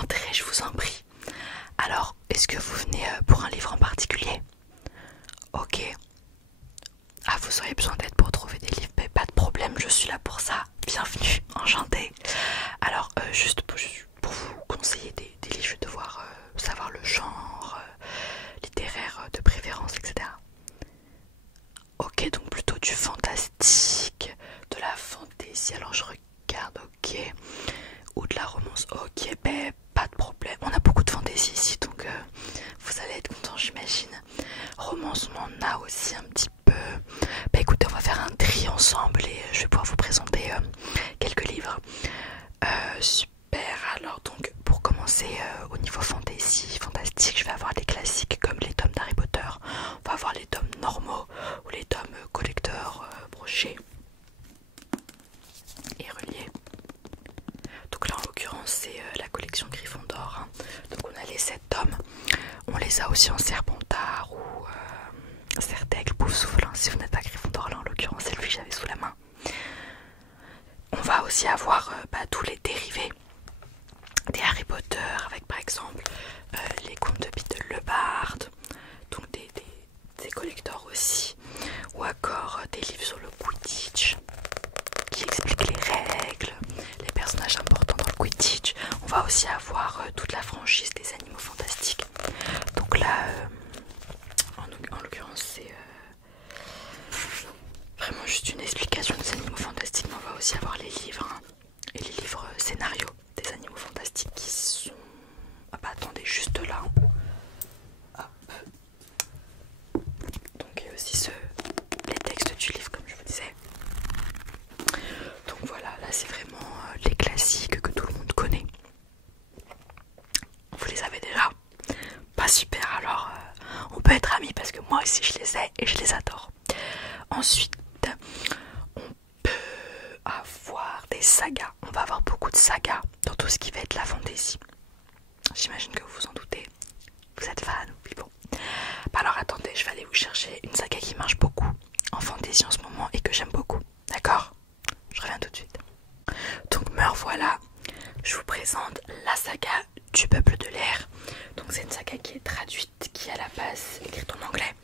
Entrez, je vous en prie. Alors, est-ce que vous venez pour un livre en particulier? Ok. Ah, vous aurez besoin d'aide pour trouver des livres, mais pas de problème, je suis là pour ça. Bienvenue, enchantée. Alors, juste pour vous conseiller des livres, je vais devoir savoir le genre littéraire de préférence, etc. Ok, donc plutôt du fantastique, de la fantaisie, alors je regarde, ok, ou de la romance, ok, ben pas de problème, on a beaucoup de fantaisie ici, donc vous allez être content, j'imagine. Romance, on en a aussi un petit peu. Bah écoutez, on va faire un tri ensemble et je vais pouvoir vous présenter quelques livres. Super, alors donc pour commencer au niveau fantasy, fantastique, je vais avoir des classiques comme les tomes d'Harry Potter. On va avoir les tomes normaux ou les tomes collecteurs brochés et reliés. Donc là en l'occurrence c'est la collection Gryffondor, hein. Donc on a les 7 tomes. On les a aussi en Serpentard ou Sertaigle, Poufsouffle, hein. Si vous n'êtes pas Gryffondor, là en l'occurrence c'est lui que j'avais sous la main. On va aussi avoir tous les dérivés des Harry Potter avec par exemple les contes de Peter le Barde, donc des collecteurs aussi, ou encore des livres sur le Quidditch qui expliquent les règles, les personnages importants dans le Quidditch. On va aussi avoir toute la franchise des Animaux Fantastiques. Donc là, en l'occurrence, c'est vraiment juste une explication des Animaux Fantastiques, mais on va aussi avoir les livres, hein, et les livres scénarios des Animaux Fantastiques qui sont... Ah bah attendez, juste là. Hop. Donc il y a aussi les textes du livre comme je vous disais. Donc voilà, là c'est vraiment les classiques que tout le monde connaît. Vous les avez déjà? Pas super, alors on peut être amis parce que moi aussi je les ai et je les adore. Ensuite, on peut avoir des sagas. On va avoir beaucoup de sagas dans tout ce qui va être la fantaisie. J'imagine que vous vous en doutez. Vous êtes fan? Oui, bon. Bah alors attendez, je vais aller vous chercher une saga qui marche beaucoup en fantaisie en ce moment et que j'aime beaucoup. D'accord? Je reviens tout de suite. Donc me revoilà. Je vous présente la saga du Peuple de l'air. Donc c'est une saga qui est traduite, qui est à la base écrite en anglais.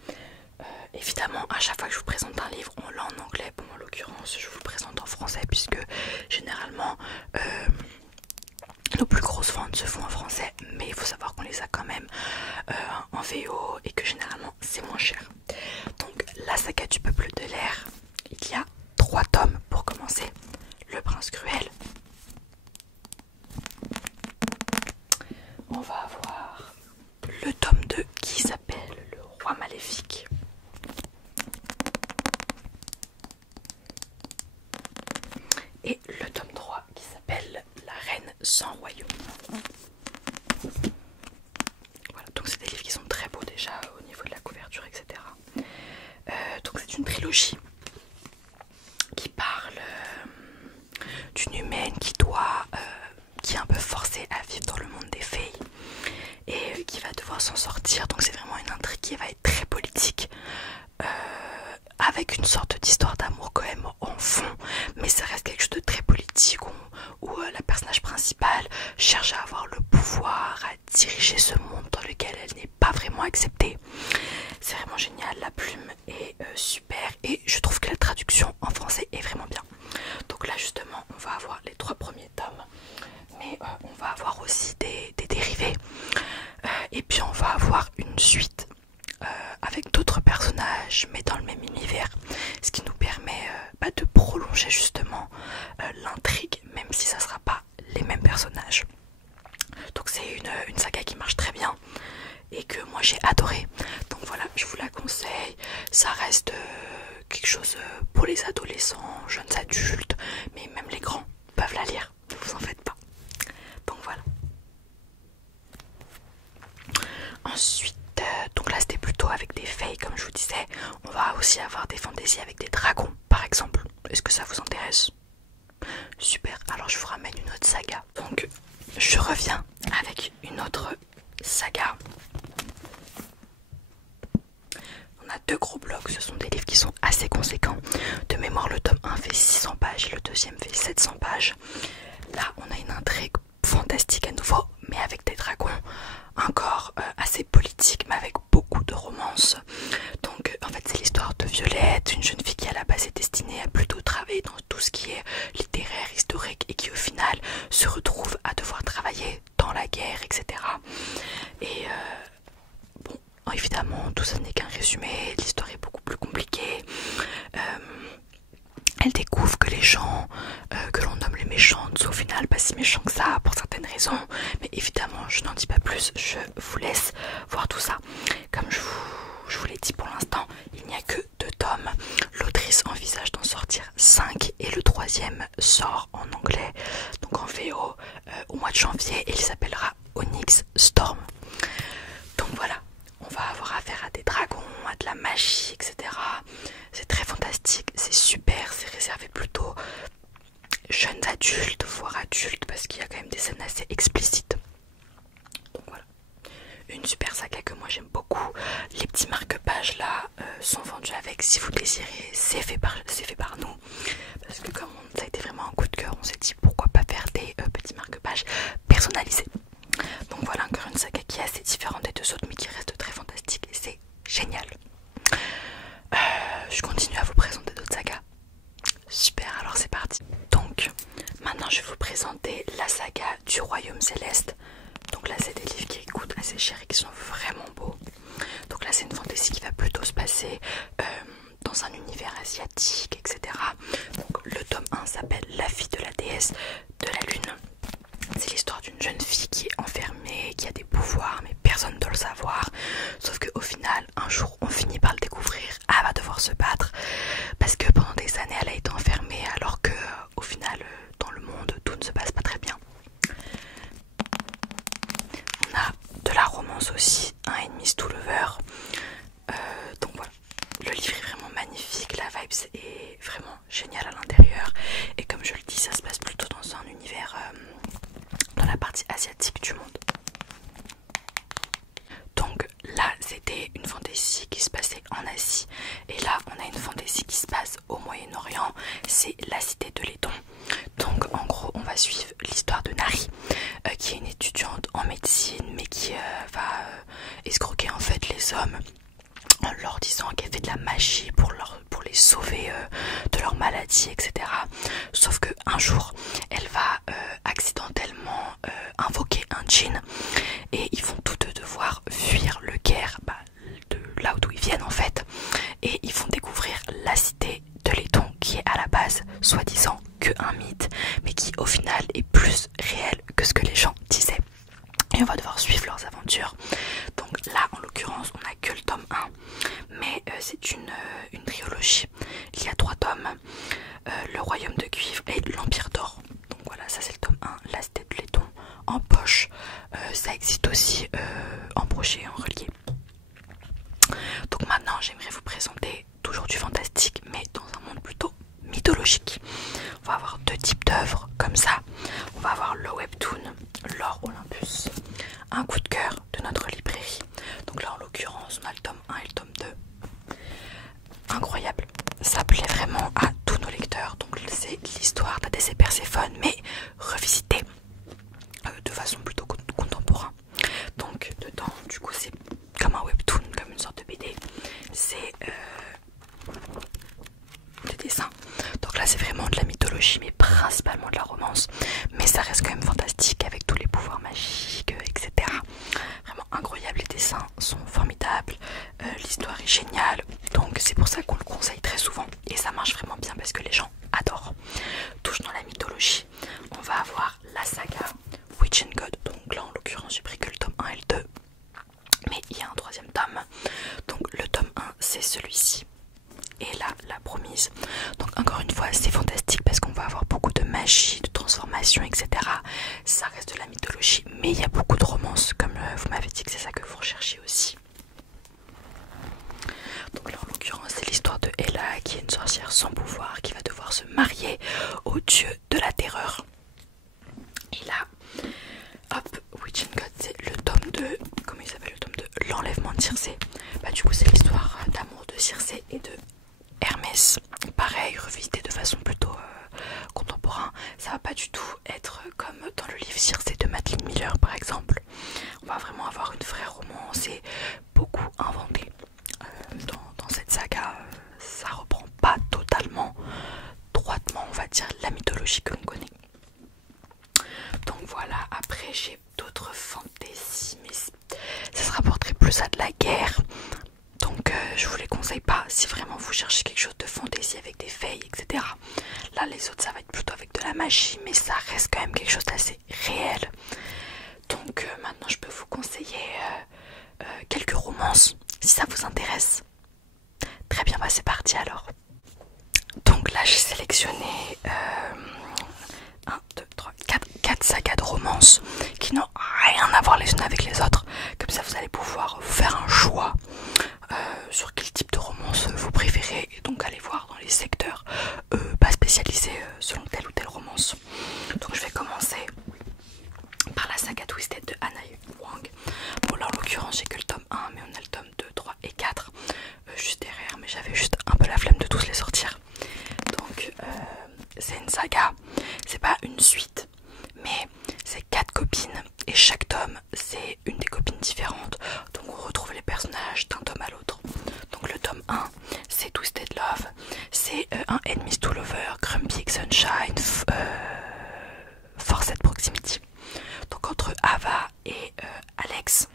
Évidemment, à chaque fois que je vous présente un livre, on l'a en anglais. Bon, en l'occurrence, je vous le présente en français puisque généralement nos plus grosses ventes se font en français, mais il faut savoir qu'on les a quand même en VO et que généralement c'est moins cher. Donc la saga du Peuple de l'air, il y a 3 tomes pour commencer. Le Prince Cruel. On va avoir le tome 2 qui s'appelle Le Roi Maléfique. Et le tome 3 qui s'appelle La Reine sans royaume. Voilà, donc c'est des livres qui sont très beaux déjà au niveau de la couverture, etc. Donc c'est une trilogie qui parle d'une humaine qui est un peu forcée à vivre dans le monde des fées et qui va devoir s'en sortir. Donc c'est vraiment une intrigue qui va être très politique, avec une sorte d'histoire d'amour quand même en fond, mais ça reste quelque chose de très politique où la personnage principale cherche à avoir le pouvoir, à diriger ce monde dans lequel elle n'est pas vraiment acceptée. C'est vraiment génial, la plume est super et je trouve que la traduction en français est vraiment bien. Donc là justement on va avoir les 3 premiers tomes, mais on va avoir aussi des dérivés, et puis on va avoir une suite avec d'autres personnages mais dans le même univers, ce qui nous permet de prolonger justement l'intrigue, même si ça sera pas les mêmes personnages. Donc c'est une saga qui marche très bien et que moi j'ai adoré, donc voilà, je vous la conseille. Ça reste quelque chose pour les adolescents, jeunes adultes, mais même les grands peuvent la lire, ne vous en faites pas. Donc voilà. Ensuite, donc là c'était plutôt avec des fées comme je vous disais. On va aussi avoir des fantaisies avec des dragons par exemple. Est-ce que ça vous intéresse? Super, alors je vous ramène une autre saga. Donc je reviens avec une autre saga. On a 2 gros blocs, ce sont des livres qui sont assez conséquents. De mémoire, le tome 1 fait 600 pages et le deuxième fait 700 pages. Là on a une intrigue fantastique à nouveau, mais avec qui au final se retrouvent à devoir travailler dans la guerre, etc. Et bon, évidemment, tout ça n'est qu'un résumé, l'histoire est beaucoup plus compliquée. Elle découvre que les gens que l'on nomme les méchants ne sont au final pas si méchants que ça pour certaines raisons. Mais évidemment, je n'en dis pas plus, je vous laisse voir tout ça. Comme je vous l'ai dit pour l'instant, il n'y a que 2 tomes. L'autrice envisage d'en sortir 5 et le 3e sort en anglais, donc en VO, au mois de janvier, et il s'appellera Onyx Storm. Donc voilà, on va avoir affaire à des dragons, à de la magie, etc. C'est très fantastique, c'est super, c'est réservé plutôt jeunes adultes, voire adultes, parce qu'il y a quand même des scènes assez explicites. Donc voilà, une super saga que moi j'aime beaucoup. Les petits marque-pages là sont vendus avec, si vous désirez, c'est fait par nous. Parce que comme ça a été vraiment un coup de cœur, on s'est dit pourquoi pas faire des petits marque-pages personnalisés. Donc voilà encore une saga qui est assez différente des 2 autres mais qui reste très fantastique et c'est génial. Je continue à vous présenter d'autres sagas. Super, alors c'est parti. Donc maintenant je vais vous présenter la saga du Royaume Céleste. Donc là c'est des livres qui coûtent assez cher et qui sont vraiment beaux. Donc là c'est une fantasy qui va plutôt se passer dans un univers asiatique, etc. Donc le tome 1 s'appelle La fille de la déesse de la lune. C'est l'histoire d'une jeune fille qui est enfermée, qui a des pouvoirs mais personne ne doit le savoir. Sauf qu'au final, un jour on finit par le découvrir, elle va devoir se battre parce que pendant des années elle a été enfermée alors que au final dans le monde tout ne se passe pas très bien. On a de la romance aussi, un Enemies to Lover. Donc voilà, le livre est vraiment magnifique, la vibe est vraiment géniale à l'intérieur et comme je le dis ça se passe plutôt dans un univers dans la partie asiatique du monde. Donc là c'était une fantasy qui se passait en Asie et là on a une fantasy qui se passe au Moyen-Orient, c'est la cité de Léton. Donc en gros on va suivre l'histoire de Nari qui est une étudiante en médecine mais qui va escroquer en fait les hommes en leur disant qu'elle fait de la magie pour les sauver de leur maladie, etc. Sauf que un jour elle va accidentellement invoquer un djinn et ils vont tous deux devoir fuir le Caire, de là d'où ils viennent en fait, et ils vont découvrir la cité de Léton qui est à la base soi-disant que un mythe mais qui au final est plus réel que ce que les gens disaient. Et on va devoir suivre leurs aventures. Donc là en l'occurrence on n'a que le tome 1 mais c'est une trilogie. Il y a 3 tomes, le royaume de cuivre et l'empire d'or. Donc voilà, ça c'est le tome 1, la cité de Léton en poche. Ça existe aussi en brochet et en relié. Donc maintenant j'aimerais vous présenter toujours du fantastique mais dans un monde plutôt mythologique. On va avoir 2 types d'œuvres comme ça. On va avoir le webtoon Lore Olympus, un coup de cœur de notre librairie. Donc là en l'occurrence on a le tome 1 et le tome 2. Incroyable, ça plaît vraiment à tous nos lecteurs. Donc c'est l'histoire d'Hadès et Perséphone mais revisitée de façon plutôt contemporaine. Donc dedans du coup c'est comme un webtoon, comme une sorte de BD. C'est des dessins. Donc là c'est vraiment de la mythologie mais principalement de la romance. Mais ça reste quand même fantastique avec tous les pouvoirs magiques, etc. Vraiment incroyable, les dessins sont formidables, l'histoire est géniale. Donc c'est pour ça qu'on le conseille très souvent. Et ça marche vraiment bien parce que les gens adorent. Touche dans la mythologie. On va avoir la saga Witch and God. Donc là en l'occurrence j'ai pris que le tome 1 et le 2. Mais il y a un 3e tome. Donc le tome 1 c'est celui-ci. Et là la promise. Donc encore une fois c'est fantastique parce qu'on va avoir beaucoup de magie, de transformation, etc. Ça reste de la mythologie mais il y a beaucoup de romance comme vous m'avez dit que c'est ça que vous recherchez aussi. Donc là en l'occurrence c'est l'histoire de Ella qui est une sorcière sans pouvoir qui va devoir se marier au dieu de la terreur. Et là hop, Witch and God c'est le tome 2. Comment il s'appelle le tome 2? L'enlèvement de Circé. Du coup c'est l'histoire d'amour de Circé et de Hermès. Pareil, revisité de façon plutôt contemporain. Ça va pas du tout être comme dans le livre Circé de Madeline Miller par exemple. On va vraiment avoir une vraie romance et beaucoup inventé. Dans cette saga, ça reprend pas totalement droitement, on va dire, la mythologie que l'on connaît. j'ai d'autres fantaisies, mais ça se rapporterait plus à de la guerre. Donc je vous les conseille pas si vraiment vous cherchez quelque chose de fantaisie avec des fées, etc. Là les autres ça va être plutôt avec de la magie, mais ça reste quand même quelque chose d'assez réel. Donc maintenant je peux vous conseiller quelques romances si ça vous intéresse. Très bien, bah c'est parti alors. Donc là j'ai sélectionné 1, 2, 3, 4 sagas de romance qui n'ont rien à voir les unes avec les autres. Comme ça vous allez pouvoir vous faire un choix sur quel type de romance vous préférez, et donc allez voir dans les secteurs pas spécialisés selon telle ou telle romance. Donc je vais commencer par la saga Twisted de Anna Wang. Bon là en l'occurrence j'ai que le tome 1, mais on a le tome 2, 3 et 4 juste derrière, mais j'avais juste un peu la flemme de tous les sortir. Donc c'est une saga, c'est pas une suite, mais c'est 4 copines et chaque tome c'est une des copines différentes. Donc on retrouve les personnages d'un tome à l'autre. Donc le tome 1 c'est Twisted Love, c'est un Enemies to Lover, Grumpy X Sunshine, Forced Proximity. Donc entre Ava et Alex.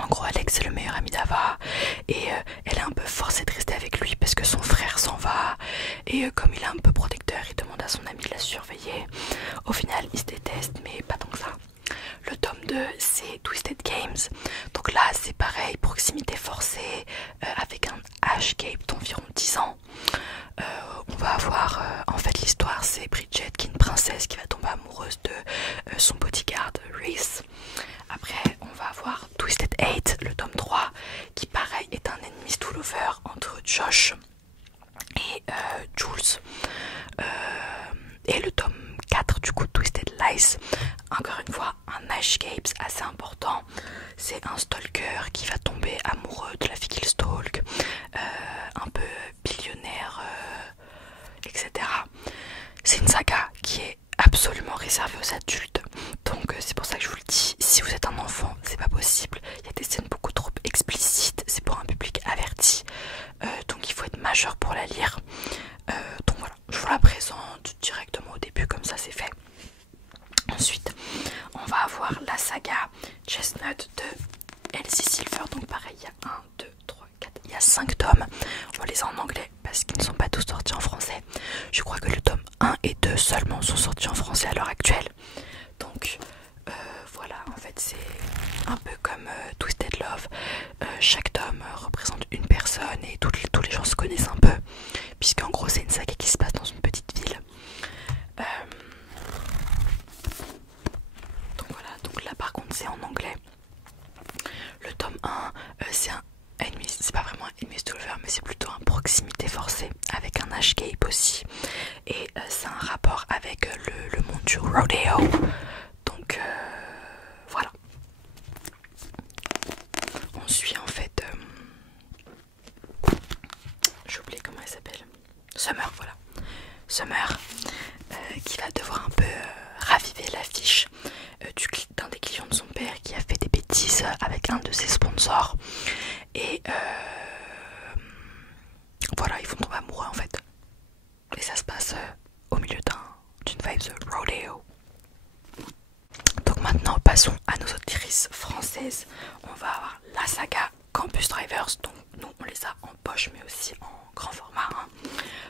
En gros Alex c'est le meilleur ami d'Ava et elle est un peu forcée de rester avec lui parce que son frère s'en va, et comme il est un peu protecteur il demande à son ami de la surveiller. Au final ils se détestent mais pas tant que ça. Le tome 2 c'est Twisted Games, donc là c'est pareil, proximité forcée avec un age gap d'environ 10 ans. On va avoir en fait l'histoire c'est Bridget qui est une princesse qui va tomber amoureuse de son bodyguard Reese. Après on va avoir Twisted 8, le tome 3 qui pareil est un Enemies to Lover entre Josh et Jules. Et le tome 4 du coup Twisted Lies, encore une fois un age gap assez important. C'est un stalker qui va tomber amoureux de la fille qu'il stalk, un peu billionnaire, etc. C'est une saga qui est absolument réservée aux adultes, donc c'est pour ça que je vous le dis, si vous êtes un enfant c'est pas possible, il y a des scènes beaucoup trop explicites, c'est pour un public averti, donc il faut être majeur pour la lire. Donc voilà, je vous la présente directement au début, comme ça c'est fait. Ensuite on va avoir la saga Chestnut de Elsie Silver, donc pareil il y a 1, 2, 3, 4, il y a 5 tomes, on les a en anglais parce qu'ils ne sont pas tous sortis en français. Je crois que le tome 1 et 2 seulement sont sortis en français à l'heure actuelle. Donc voilà, en fait c'est un peu comme Twisted Love, chaque tome représente une personne et tous les gens se connaissent un peu, puisqu'en gros c'est une saga qui se passe dans une petite ville. Donc voilà, donc là par contre c'est en anglais. Le tome 1 c'est un ennemi, c'est pas vraiment un Enemies to Lover, mais c'est plutôt un proximité forcée avec un age gap aussi, et c'est un rapport avec le monde du rodeo. Donc voilà. On suit en fait j'ai oublié comment elle s'appelle, Summer, voilà. Summer qui va devoir un peu raviver l'affiche d'un des clients de son père qui a fait des bêtises avec un de ses sponsors, et voilà, ils vont tomber amoureux en fait, et ça se passe au milieu d'une vibe rodeo. Donc maintenant passons à nos autrices françaises. On va avoir la saga Campus Drivers, donc nous on les a en poche mais aussi en grand format, hein.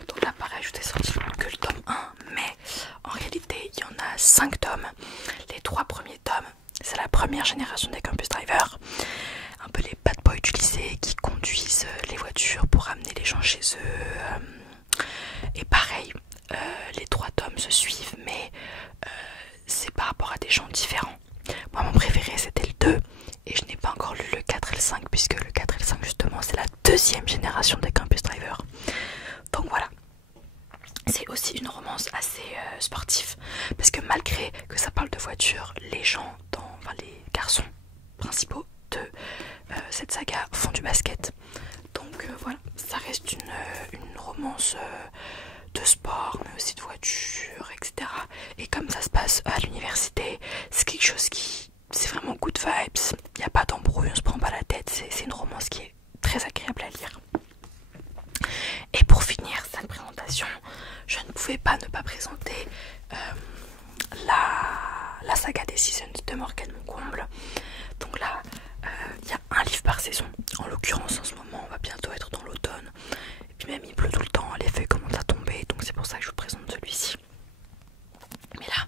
Donc là pareil je vous ai sorti que le tome 1, mais en réalité il y en a 5 tomes. Les 3 premiers tomes c'est la première génération des Campus Drivers, un peu les bad boys du lycée qui conduisent les voitures pour amener les gens chez eux, et pareil les 3 tomes se suivent, mais c'est par rapport à des gens différents. Moi mon préféré c'était le 2, et je n'ai pas encore lu le 4 et le 5, puisque le 4 et le 5 justement c'est la deuxième génération des Campus Drivers. Donc voilà, c'est aussi une romance assez sportive, parce que malgré que ça parle de voiture, les gens, enfin les garçons principaux de cette saga font du basket. Donc voilà, ça reste une romance de sport mais aussi de voiture, etc. Et comme ça se passe à l'université, c'est quelque chose qui, c'est vraiment good vibes, il n'y a pas d'embrouille, on se prend pas la tête, c'est une romance qui est très agréable à lire. Et pour finir cette présentation, je ne pouvais pas ne pas présenter la saga saga des Seasons de Morgane Moncomble. Donc là, il y a un livre par saison. En l'occurrence, en ce moment, on va bientôt être dans l'automne. Et puis même, il pleut tout le temps, les feuilles commencent à tomber. Donc c'est pour ça que je vous présente celui-ci. Mais là,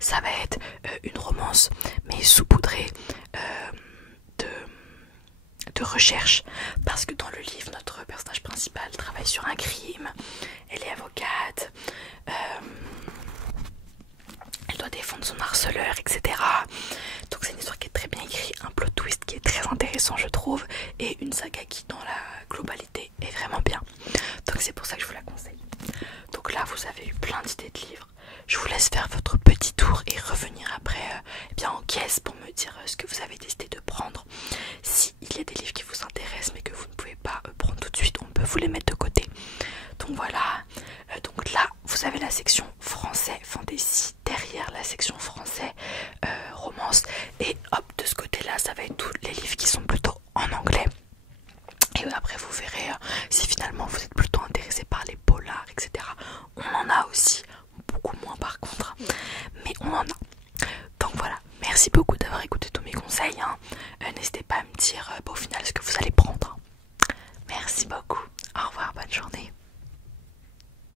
ça va être une romance, mais saupoudrée de recherche. Parce que dans le livre, notre personnage principal travaille sur un crime. Elle est avocate. Elle doit défendre son harceleur, etc. Donc c'est une histoire qui est très bien écrite, un plot twist qui est très intéressant je trouve, et une saga qui dans la globalité est vraiment bien. Donc c'est pour ça que je vous la conseille. Donc là vous avez eu plein d'idées de livres. Je vous laisse faire votre petit tour et revenir après eh bien en caisse pour me dire ce que vous avez décidé de prendre. S'il y a des livres qui vous intéressent mais que vous ne pouvez pas prendre tout de suite, on peut vous les mettre de côté. Donc voilà, donc là vous avez la section français fantasy, derrière la section français romance, et hop de ce côté là ça va être tous les livres qui sont plutôt en anglais. Et après vous verrez si finalement vous êtes plutôt intéressé par les polars, etc. On en a aussi, beaucoup moins par contre, mais on en a. Donc voilà, merci beaucoup d'avoir écouté tous mes conseils, hein. N'hésitez pas à me dire